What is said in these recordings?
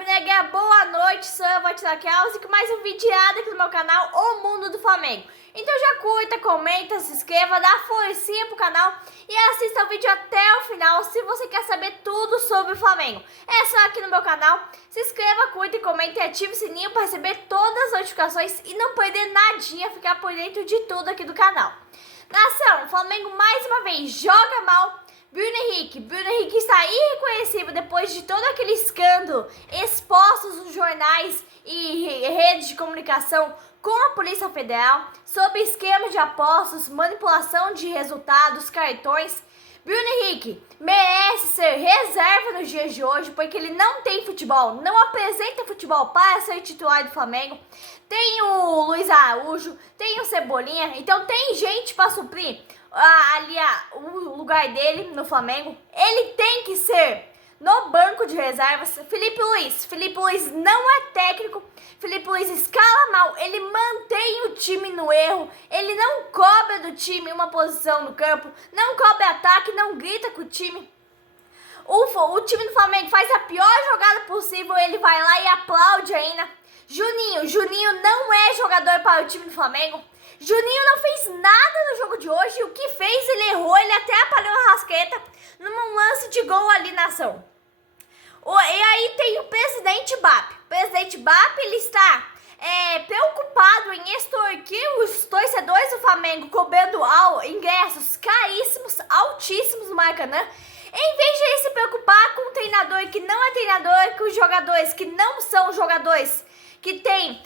Rubro-Negra, boa noite, sou eu, Vatina Kelsi, com mais um vídeo aqui no meu canal, O Mundo do Flamengo. Então já curta, comenta, se inscreva, dá forcinha pro canal e assista o vídeo até o final se você quer saber tudo sobre o Flamengo. É só aqui no meu canal, se inscreva, curta, comenta e ative o sininho para receber todas as notificações e não perder nadinha, ficar por dentro de tudo aqui do canal. Nação, o Flamengo mais uma vez joga mal. Bruno Henrique está irreconhecível depois de todo aquele escândalo expostos nos jornais e redes de comunicação com a Polícia Federal sobre esquema de apostas, manipulação de resultados, cartões. Bruno Henrique merece ser reserva nos dias de hoje porque ele não tem futebol, não apresenta futebol para ser titular do Flamengo. Tem o Luiz Araújo, tem o Cebolinha, então tem gente para suprir o lugar dele no Flamengo. Ele tem que ser no banco de reservas. Felipe Luiz não é técnico. Felipe Luiz escala mal, ele mantém o time no erro, ele não cobra do time uma posição no campo, não cobra ataque, não grita com o time. O time do Flamengo faz a pior jogada possível, ele vai lá e aplaude ainda. Juninho não é jogador para o time do Flamengo. Juninho não fez nada no jogo de hoje. O que fez, ele errou. Ele até apalhou a Rascaeta num lance de gol ali na ação. E aí tem o presidente BAP. O presidente BAP, ele está preocupado em extorquir os torcedores do Flamengo, cobrando ingressos caríssimos, altíssimos no Maracanã. Em vez de ele se preocupar com o treinador que não é treinador, com os jogadores que não são jogadores que tem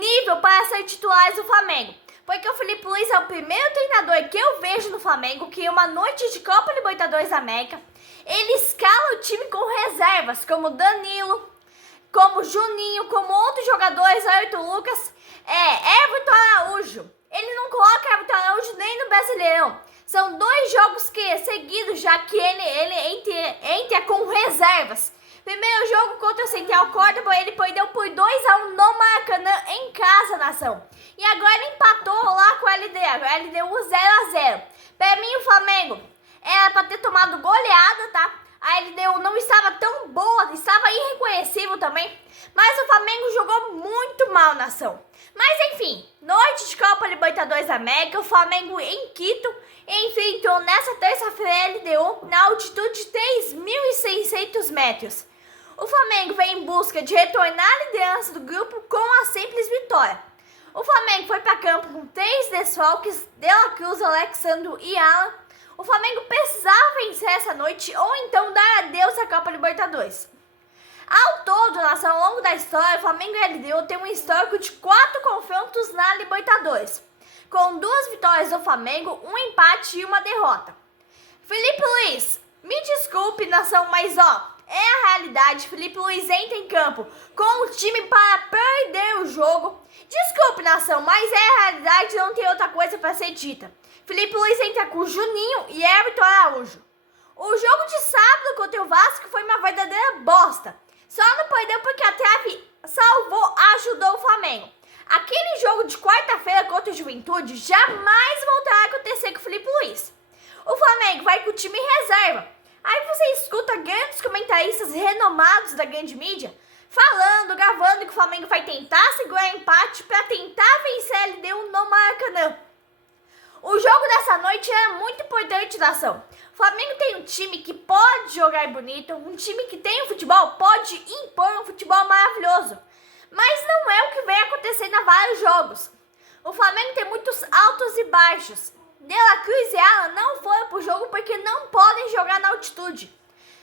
nível para ser titulares do Flamengo. Porque o Felipe Luiz é o primeiro treinador que eu vejo no Flamengo que em uma noite de Copa Libertadores da América, ele escala o time com reservas, como Danilo, como Juninho, como outros jogadores, Ayrton Lucas, Everton Araújo. Ele não coloca Everton Araújo nem no Brasileirão. São 2 jogos seguidos já que ele entra com reservas. Primeiro jogo contra o Central Córdoba, ele perdeu por 2-1 no Maracanã, em casa, nação. E agora ele empatou lá com a LDU 0-0. Pra mim, o Flamengo era pra ter tomado goleada, tá? A LDU não estava tão boa, estava irreconhecível também. Mas o Flamengo jogou muito mal, nação. Mas enfim, noite de Copa Libertadores da América, o Flamengo em Quito enfrentou nessa terça-feira a LDU na altitude de 3.600 metros. O Flamengo vem em busca de retornar à liderança do grupo com a simples vitória. O Flamengo foi para campo com 3 desfalques, De La Cruz, Alexandro e Alan. O Flamengo precisava vencer essa noite ou então dar adeus à Copa Libertadores. Ao todo, nação, ao longo da história, o Flamengo e a LDU tem um histórico de 4 confrontos na Libertadores, com 2 vitórias do Flamengo, 1 empate e 1 derrota. Felipe Luiz, me desculpe, nação, mas é a realidade. Felipe Luiz entra em campo com o time para perder o jogo. Desculpe, nação, mas é a realidade, não tem outra coisa para ser dita. Felipe Luiz entra com Juninho e Everton Araújo. O jogo de sábado contra o Vasco foi uma verdadeira bosta. Só não perdeu porque a trave ajudou o Flamengo. Aquele jogo de quarta-feira contra o Juventude jamais voltará a acontecer com o Felipe Luiz. O Flamengo vai com o time reserva. Aí você escuta grandes comentaristas renomados da grande mídia gravando que o Flamengo vai tentar segurar empate para tentar vencer a LDU no Maracanã. O jogo dessa noite é muito importante, nação. O Flamengo tem um time que pode jogar bonito, um time que tem um futebol, pode impor um futebol maravilhoso. Mas não é o que vem acontecendo há vários jogos. O Flamengo tem muitos altos e baixos. De La Cruz e Alan não foram pro jogo porque não podem jogar na altitude.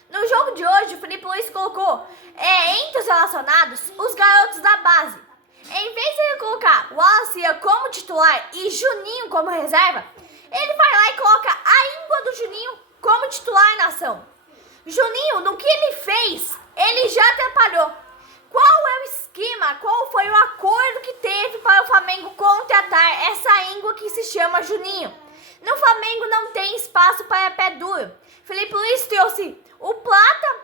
No jogo de hoje, o Felipe Luiz colocou entre os relacionados os garotos da base. Em vez de ele colocar o Wallace como titular e Juninho como reserva, ele vai lá e coloca a íngua do Juninho como titular na ação. Juninho, no que ele fez, ele já atrapalhou. Qual é o esquema, qual foi o acordo que teve para o Flamengo contratar essa íngua que se chama Juninho? No Flamengo não tem espaço para pé duro. Felipe Luiz trouxe o Plata,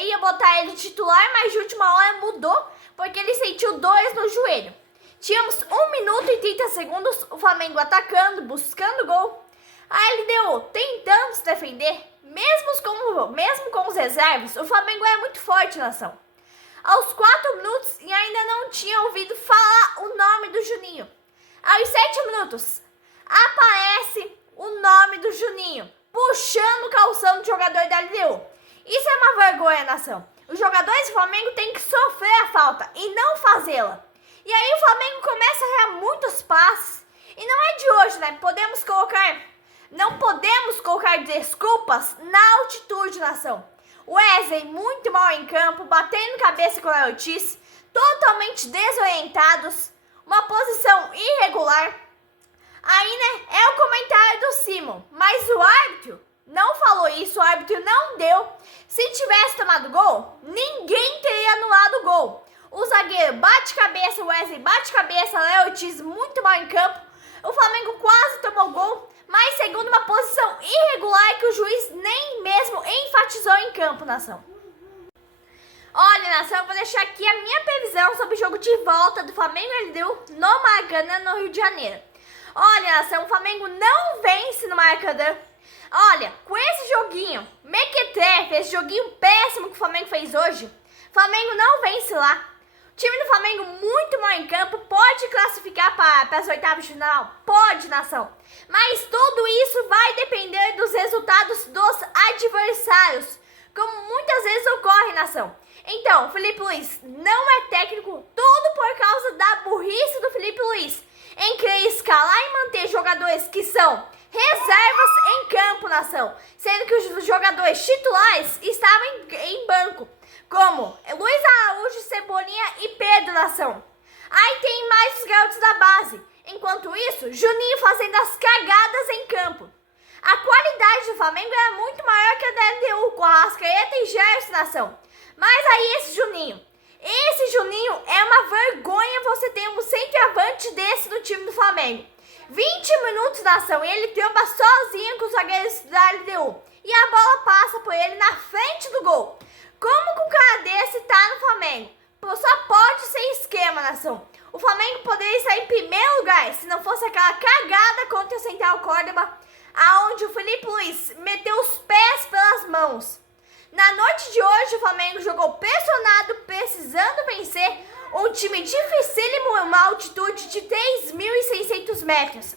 ia botar ele titular, mas de última hora mudou, porque ele sentiu dores no joelho. Tínhamos 1 minuto e 30 segundos, o Flamengo atacando, buscando gol. A LDU tentando se defender, mesmo com os reservas, o Flamengo é muito forte, nação. aos 4 minutos e ainda não tinha ouvido falar o nome do Juninho. Aos 7 minutos, aparece o nome do Juninho, puxando o calção do jogador da LDU. Isso é uma vergonha, nação. Os jogadores do Flamengo têm que sofrer a falta e não fazê-la. E aí o Flamengo começa a errar muitos passes. E não é de hoje, né? Não podemos colocar desculpas na altitude, nação. Wesley muito mal em campo, batendo cabeça com o Léo Ortiz, totalmente desorientados, uma posição irregular. Aí, né, é o comentário do Simon, mas o árbitro não falou isso, o árbitro não deu. Se tivesse tomado gol, ninguém teria anulado o gol. O zagueiro bate cabeça, o Wesley bate cabeça, o Léo Ortiz muito mal em campo. O Flamengo quase tomou gol, mas segundo uma posição irregular que o juiz nem mesmo enfatizou em campo, nação. Olha, nação, eu vou deixar aqui a minha previsão sobre o jogo de volta do Flamengo e LDU no Maracanã, no Rio de Janeiro. Olha, nação, o Flamengo não vence no Maracanã. Olha, com esse joguinho mequetrefe, esse joguinho péssimo que o Flamengo fez hoje, o Flamengo não vence lá. O time do Flamengo muito mal em campo, pode classificar para as oitavas de final? Pode, nação. Mas tudo isso vai depender dos resultados dos adversários, como muitas vezes ocorre, nação. Então, o Felipe Luiz não é técnico, tudo por causa da burrice do Felipe Luiz em querer escalar e manter jogadores que são reservas em campo, nação, sendo que os jogadores titulares estavam em banco, como Luiz Araújo, Cebolinha e Pedro, nação. Aí tem mais os garotos da base. Enquanto isso, Juninho fazendo as cagadas em campo. A qualidade do Flamengo era muito maior que a da LDU, com a Arrascaeta e Gerson, nação. Mas aí esse Juninho é uma vergonha você ter um centroavante desse no time do Flamengo. 20 minutos, nação, e ele tromba sozinho com os zagueiros da LDU. E a bola passa por ele na frente do gol. Como que um cara desse tá no Flamengo? Só pode ser esquema, nação. O Flamengo poderia estar em primeiro lugar se não fosse aquela cagada contra o Central Córdoba, aonde o Felipe Luiz meteu os pés pelas mãos. Na noite de hoje, o Flamengo jogou pressionado, precisando vencer um time dificílimo em uma altitude de 3.600 metros.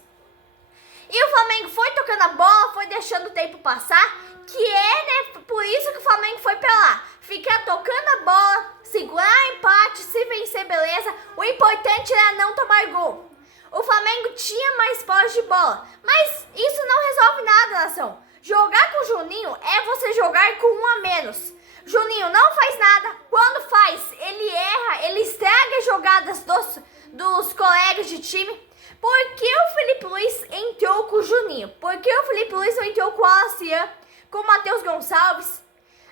E o Flamengo foi tocando a bola, foi deixando o tempo passar, que é, né, por isso que o Flamengo foi pra lá. Ficar tocando a bola, segurar empate, se vencer, beleza. O importante era não tomar gol. O Flamengo tinha mais posse de bola, mas isso não resolve nada, nação. Jogar com o Juninho é você jogar com um a menos. Juninho não faz nada, quando faz, ele erra, ele estraga as jogadas dos colegas de time. Por que o Felipe Luiz entrou com o Juninho? Por que o Felipe Luiz não entrou com o Alacian, com o Matheus Gonçalves?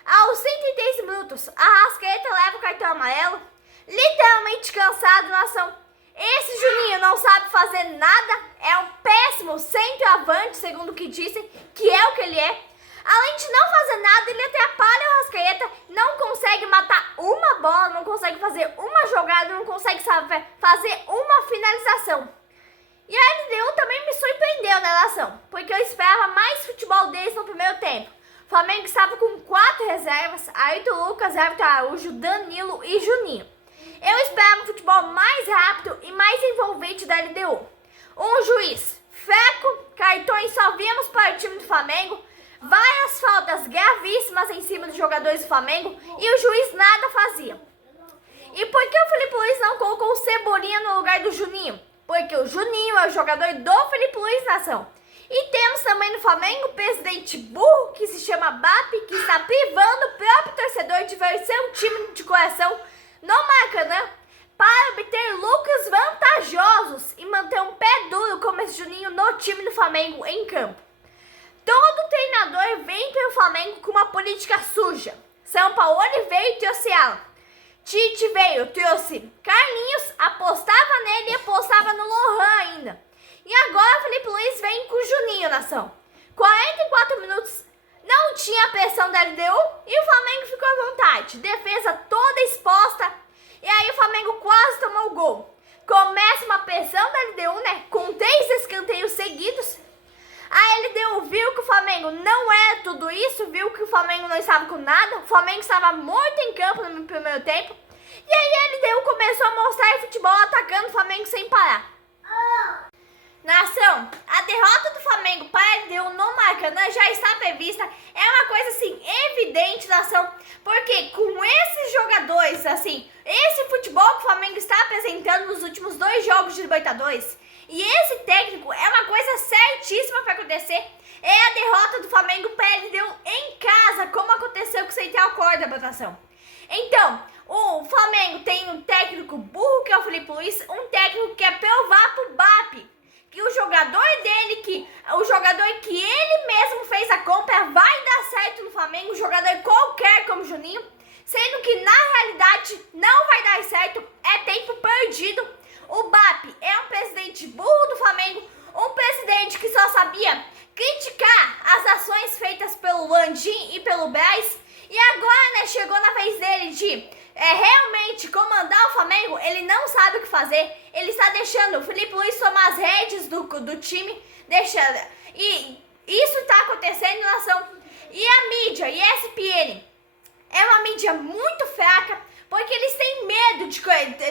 Aos 103 minutos, a Arrascaeta leva o cartão amarelo, literalmente cansado, nação. Esse Juninho não sabe fazer nada, é um péssimo centroavante, segundo o que dizem, que é o que ele é. Além de não fazer nada, ele atrapalha o Arrascaeta, não consegue matar uma bola, não consegue fazer uma jogada, não consegue fazer uma finalização. E a LDU também me surpreendeu, né, nação? Porque eu esperava mais futebol deles no primeiro tempo. O Flamengo estava com 4 reservas, Ayrton Lucas, Everton Araújo, Danilo e Juninho. Eu esperava um futebol mais rápido e mais envolvente da LDU. Um juiz fraco, cartões só vimos para o time do Flamengo, várias faltas gravíssimas em cima dos jogadores do Flamengo e o juiz nada fazia. E por que o Felipe Luiz não colocou o Cebolinha no lugar do Juninho? Porque o Juninho é o jogador do Felipe Luiz, nação. E temos também no Flamengo o presidente burro, que se chama BAP, que está privando o próprio torcedor de ver seu time de coração no Maracanã para obter lucros vantajosos e manter um pé duro como esse Juninho no time do Flamengo em campo. Todo treinador vem para o Flamengo com uma política suja. São Paulo veio e trouxe Alan. Tite veio, trouxe Carlinhos, apostava nele e apostava no Lohan ainda. E agora o Felipe Luiz vem com o Juninho, nação. 44 minutos, não tinha pressão da LDU e o Flamengo ficou à vontade. Defesa toda exposta e aí o Flamengo quase tomou o gol. Começa uma pressão da LDU, né, com 3 escanteios seguidos. A LDU viu que o Flamengo não era tudo isso, viu que o Flamengo não estava com nada, o Flamengo estava morto em campo no primeiro tempo. E aí a LDU começou a mostrar futebol atacando o Flamengo sem parar. Nação, a derrota do Flamengo para a LDU no Maracanã já está prevista. É uma coisa assim evidente, nação, porque com esses jogadores, assim, esse futebol que o Flamengo está apresentando nos últimos 2 jogos de Libertadores, e esse técnico, é uma coisa certíssima para acontecer. É a derrota do Flamengo para a LDU em casa, como aconteceu com o Central Córdoba, nação. Então, o Flamengo tem um técnico burro, que é o Felipe Luiz, um técnico que quer provar pro BAP que o jogador que ele mesmo fez a compra vai dar certo no Flamengo, um jogador qualquer como Juninho, sendo que na realidade não vai dar certo, é tempo perdido. O BAP é um presidente burro do Flamengo, um presidente que só sabia criticar as ações feitas pelo Landim e pelo Braz, e agora, né, chegou na vez dele de realmente comandar o Flamengo. Ele não sabe o que fazer, ele está deixando o Felipe Luiz tomar as rédeas do time, e isso está acontecendo, nação. E a mídia, ESPN, é uma mídia muito fraca, porque eles têm medo de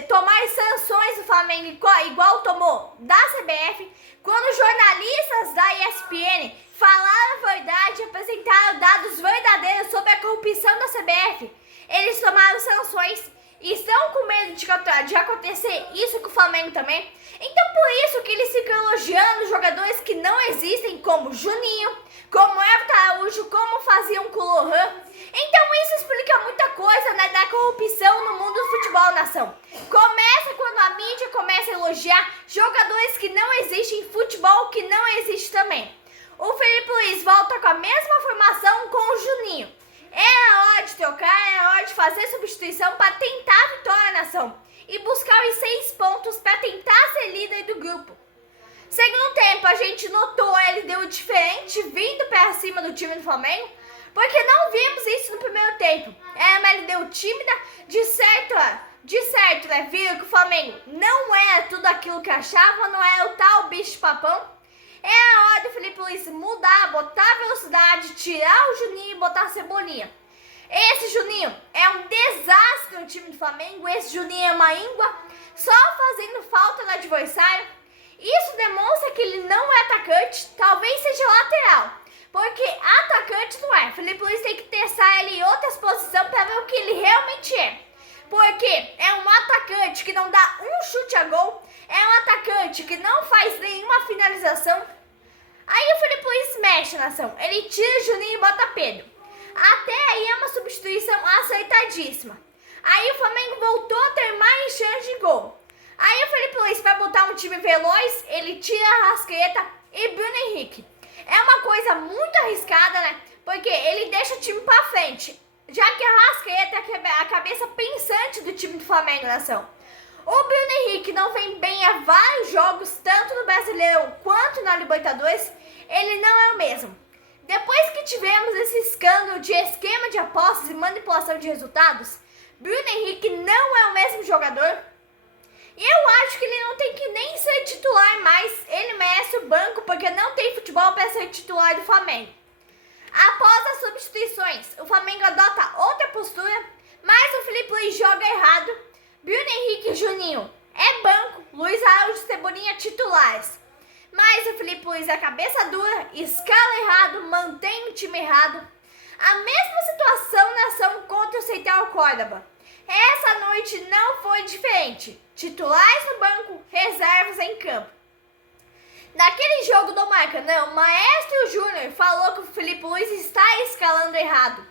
tomar sanções do Flamengo igual tomou da CBF, quando jornalistas da ESPN falaram a verdade, apresentaram dados verdadeiros sobre a corrupção da CBF. Eles tomaram sanções e estão com medo de acontecer isso com o Flamengo também. Então por isso que eles ficam elogiando jogadores que não existem, como Juninho, como Everton Araújo, como faziam com o Lohan. Então isso explica muita coisa, né, da corrupção no mundo do futebol, nação. Começa quando a mídia começa a elogiar jogadores que não existem, futebol que não existe também. O Felipe Luiz volta com a mesma formação com o Juninho. É hora de trocar, é hora de fazer substituição para tentar a vitória, nação, e buscar os 6 pontos para tentar ser líder do grupo. Segundo tempo, a gente notou a LDU diferente vindo para cima do time do Flamengo, porque não vimos isso no primeiro tempo. Era uma LDU tímida, de certo, né, viram que o Flamengo não era tudo aquilo que achava, não era o tal bicho papão. É a hora do Felipe Luiz mudar, botar velocidade, tirar o Juninho e botar a Cebolinha. Esse Juninho é um desastre no time do Flamengo, esse Juninho é uma íngua, só fazendo falta no adversário. Isso demonstra que ele não é atacante, talvez seja lateral, porque atacante não é. Felipe Luiz tem que testar ele em outras posições para ver o que ele realmente é. Porque é um atacante que não dá um chute a gol, é um atacante que não faz nenhuma finalização. Aí o Felipe Luiz mexe, nação, ele tira Juninho e bota Pedro. Até aí é uma substituição acertadíssima. Aí o Flamengo voltou a ter mais chance de gol. Aí o Felipe Luiz vai botar um time veloz, ele tira a Arrascaeta e Bruno Henrique. É uma coisa muito arriscada, né? Porque ele deixa o time pra frente, já que a Arrascaeta é a cabeça pensante do time do Flamengo, nação. O Bruno Henrique não vem bem há vários jogos, tanto no Brasileiro quanto na Libertadores, ele não é o mesmo. Depois que tivemos esse escândalo de esquema de apostas e manipulação de resultados, Bruno Henrique não é o mesmo jogador. E eu acho que ele não tem que nem ser titular mais, ele merece o banco porque não tem futebol para ser titular do Flamengo. Após as substituições, o Flamengo adota outra postura, mas o Felipe Luiz joga errado. Bruno Henrique e Juninho é banco, Luiz Araújo e Cebolinha titulares. Mas o Felipe Luiz é cabeça dura, escala errado, mantém o time errado. A mesma situação na ação contra o Central Córdoba. Essa noite não foi diferente. Titulares no banco, reservas em campo. Naquele jogo do Maracanã, o Maestro Júnior falou que o Felipe Luiz está escalando errado.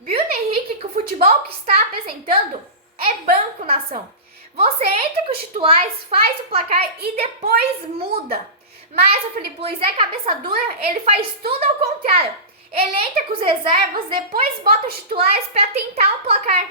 Bruno Henrique, que o futebol que está apresentando é banco, nação. Você entra com os titulares, faz o placar e depois muda. Mas o Felipe Luiz é cabeça dura, ele faz tudo ao contrário. Ele entra com os reservas, depois bota os titulares para tentar o placar.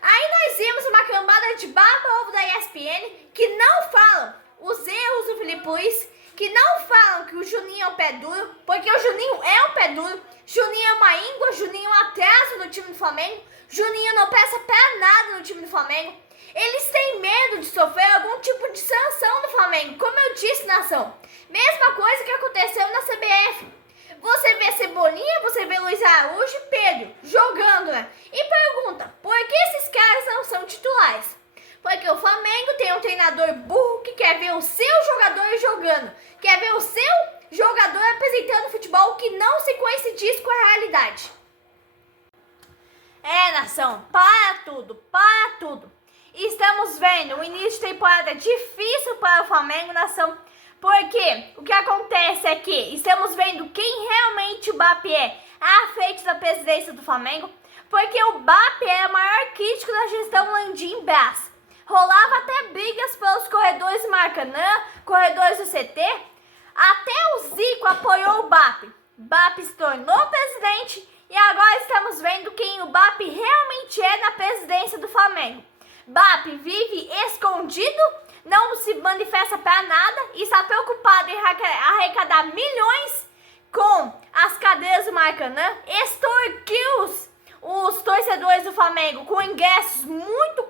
Aí nós vimos uma cambada de baba-ovo da ESPN que não falam os erros do Felipe Luiz, que não falam que o Juninho é um pé duro, porque o Juninho é um pé duro, Juninho é uma íngua, Juninho é um atraso no time do Flamengo, Juninho não presta pra nada no time do Flamengo. Eles têm medo de sofrer algum tipo de sanção do Flamengo, como eu disse, nação. Mesma coisa que aconteceu na CBF. Você vê Cebolinha, você vê Luiz Araújo e Pedro jogando, né? E pergunta, por que esses caras não são titulares? treinador burro que quer ver o seu jogador jogando, quer ver o seu jogador apresentando futebol que não se coincide com a realidade. Nação, para tudo, para tudo. Estamos vendo um início de temporada difícil para o Flamengo, nação, porque o que acontece é que estamos vendo quem realmente o BAP é à frente da presidência do Flamengo, porque o BAP é o maior crítico da gestão Landim Brás. Rolava até brigas pelos corredores do Maracanã, corredores do CT, até o Zico apoiou o BAP. BAP se tornou presidente e agora estamos vendo quem o BAP realmente é na presidência do Flamengo. BAP vive escondido, não se manifesta para nada e está preocupado em arrecadar milhões com as cadeiras do Maracanã, extorquiu os torcedores do Flamengo com ingressos muito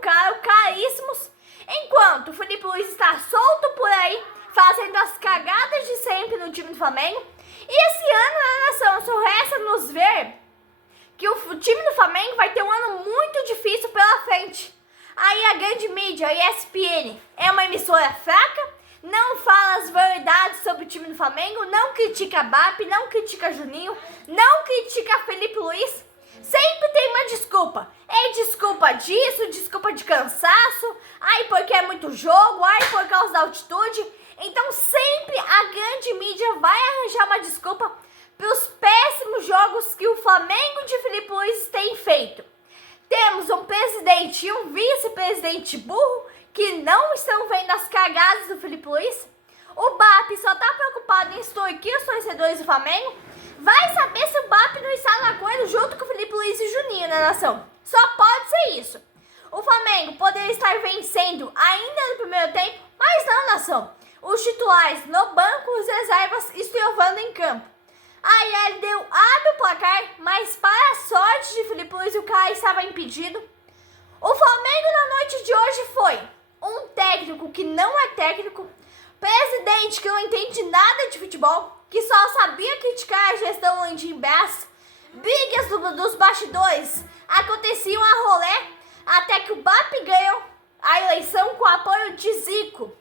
caríssimos, enquanto o Felipe Luiz está solto por aí, fazendo as cagadas de sempre no time do Flamengo. E esse ano, na nação, só resta nos ver que o time do Flamengo vai ter um ano muito difícil pela frente. Aí a grande mídia, a ESPN, é uma emissora fraca, não fala as verdades sobre o time do Flamengo, não critica BAP, não critica Juninho, não critica Felipe Luiz. Sempre tem uma desculpa. É desculpa disso, desculpa de cansaço, ai porque é muito jogo, ai por causa da altitude. Então sempre a grande mídia vai arranjar uma desculpa para os péssimos jogos que o Flamengo de Felipe Luiz tem feito. Temos um presidente e um vice-presidente burro que não estão vendo as cagadas do Felipe Luiz. O BAP só está preocupado em extorquir os torcedores do Flamengo. Vai saber se o BAP não está na coisa junto com o Felipe Luiz e Juninho, né, nação? Só pode ser isso. O Flamengo poderia estar vencendo ainda no primeiro tempo, mas não, nação. Os titulares no banco, os reservas estroando em campo. A LDU abre o placar, mas para a sorte de Felipe Luiz, o cara estava impedido. O Flamengo na noite de hoje foi um técnico que não é técnico, presidente que não entende nada de futebol, que só sabia criticar a gestão Landim Brás, brigas dos bastidores aconteciam a rolé, até que o BAP ganhou a eleição com o apoio de Zico.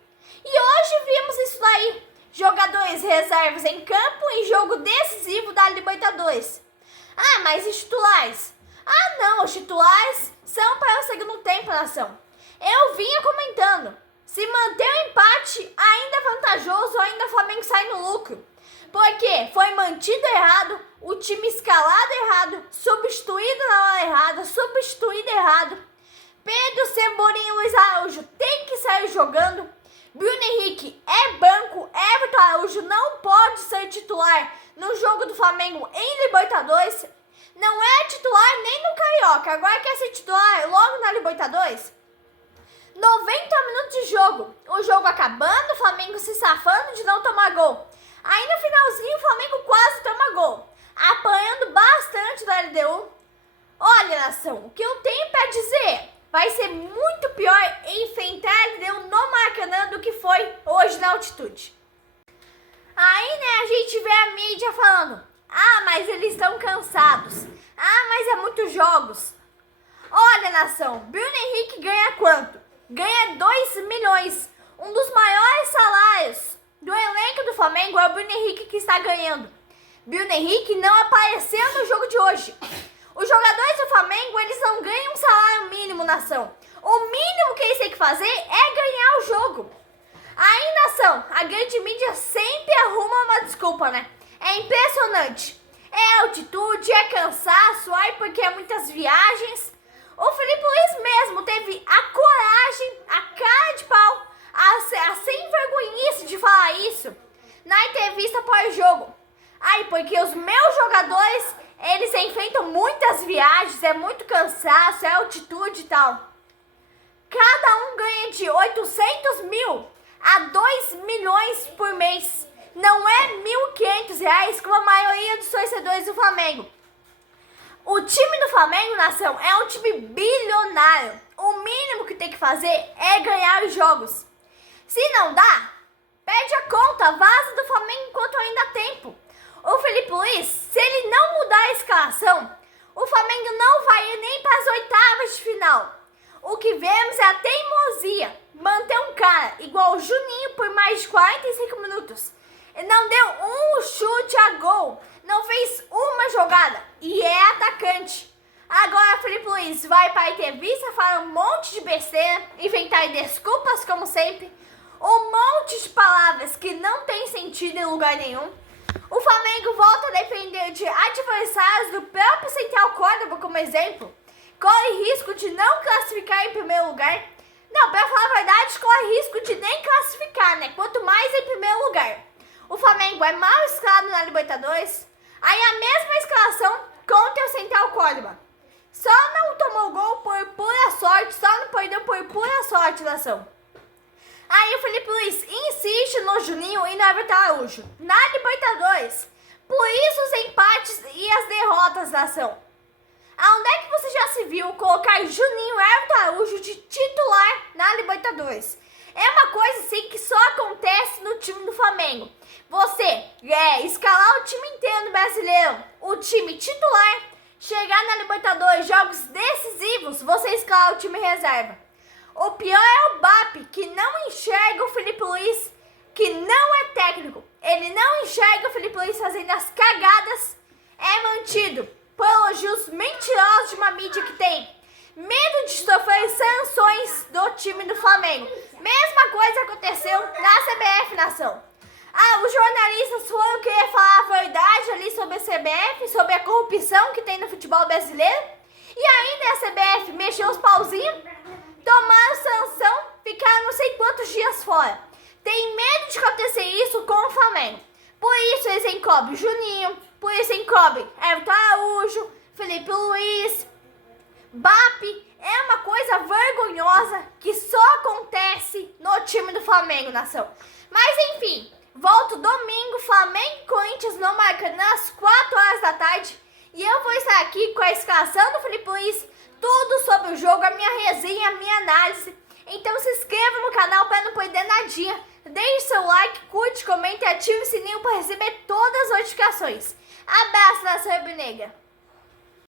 E hoje vimos isso daí. Jogadores reservas em campo em jogo decisivo da Libertadores. Ah, mas os titulares? Ah, não, os titulares são para o segundo tempo, nação. Eu vinha comentando. Se manter o empate ainda é vantajoso, ainda o Flamengo sai no lucro. Porque foi mantido errado, o time escalado errado, substituído na hora errada, substituído errado. Pedro, Cebolinha e Luiz Araújo tem que sair jogando. Bruno Henrique é banco, Everton Araújo não pode ser titular no jogo do Flamengo em Libertadores. Não é titular nem no Carioca, agora quer ser titular logo na Libertadores. 90 minutos de jogo, o jogo acabando, o Flamengo se safando de não tomar gol. Aí no finalzinho o Flamengo quase toma gol, apanhando bastante da LDU. Olha, nação, o que eu tenho para dizer? Vai ser muito pior enfrentar a LDU no Maracanã do que foi hoje na altitude. Aí, né, a gente vê a mídia falando, ah, mas eles estão cansados, ah, mas é muitos jogos. Olha, nação, Bruno Henrique ganha quanto? Ganha 2 milhões, um dos maiores salários do elenco do Flamengo é o Bruno Henrique que está ganhando. Bruno Henrique não apareceu no jogo de hoje. Os jogadores do Flamengo, eles não ganham um salário mínimo, nação. O mínimo que eles têm que fazer é ganhar o jogo. Aí, nação, a grande mídia sempre arruma uma desculpa, né? É impressionante. É altitude, é cansaço, ai porque é muitas viagens. O Felipe Luiz mesmo teve a coragem, a cara de pau, a sem vergonhice de falar isso na entrevista pós-jogo. Ai, porque os meus jogadores, eles enfrentam muitas viagens, é muito cansaço, é altitude e tal. Cada um ganha de 800 mil a 2 milhões por mês. Não é R$1.500, como a maioria dos torcedores do Flamengo. O time do Flamengo, nação, é um time bilionário. O mínimo que tem que fazer é ganhar os jogos. Se não dá, pede a conta, vaza do Flamengo enquanto ainda há tempo. O Felipe Luiz, se ele não mudar a escalação, o Flamengo não vai ir nem para as oitavas de final. O que vemos é a teimosia manter um cara igual o Juninho por mais de 45 minutos. Ele não deu um chute a gol, não fez uma jogada e é atacante. Agora Felipe Luiz vai para a entrevista, fala um monte de besteira, inventar desculpas como sempre, um monte de palavras que não tem sentido em lugar nenhum. O Flamengo volta a depender de adversários do próprio Central Córdoba como exemplo. Corre risco de não classificar em primeiro lugar. Não, pra falar a verdade, corre risco de nem classificar, né? Quanto mais em primeiro lugar. O Flamengo é mal escalado na Libertadores. Aí a mesma escalação contra o Central Córdoba. Só não tomou gol por pura sorte, só não perdeu por pura sorte, nação. Aí o Felipe Luiz insiste no Juninho e no Everton Araújo na Libertadores. Por isso os empates e as derrotas, nação. Aonde é que você já se viu colocar Juninho e Everton Araújo de titular na Libertadores? É uma coisa assim que só acontece no time do Flamengo. Você escalar o time inteiro no Brasileiro, o time titular, chegar na Libertadores, jogos decisivos, você escalar o time reserva. O pior é o BAP, que não enxerga o Felipe Luiz, que não é técnico. Ele não enxerga o Felipe Luiz fazendo as cagadas. É mantido por elogios mentirosos de uma mídia que tem medo de sofrer sanções do time do Flamengo. Mesma coisa aconteceu na CBF, nação. Os jornalistas foram querer falar a verdade ali sobre a CBF, sobre a corrupção que tem no futebol brasileiro. E ainda a CBF mexeu os pauzinhos, tomaram sanção, ficaram não sei quantos dias fora. Tem medo de acontecer isso com o Flamengo. Por isso eles encobrem Juninho, por isso encobrem Everton Araújo, Felipe Luiz, BAP. É uma coisa vergonhosa que só acontece no time do Flamengo, nação. Mas enfim, volto domingo, Flamengo e Corinthians no Maracanã às 4 horas da tarde. E eu vou estar aqui com a escalação do Felipe Luiz, tudo sobre o jogo, a minha resenha, a minha análise. Então se inscreva no canal para não perder nadinha. Deixe seu like, curte, comente e ative o sininho para receber todas as notificações. Abraço, nação rubro-negra.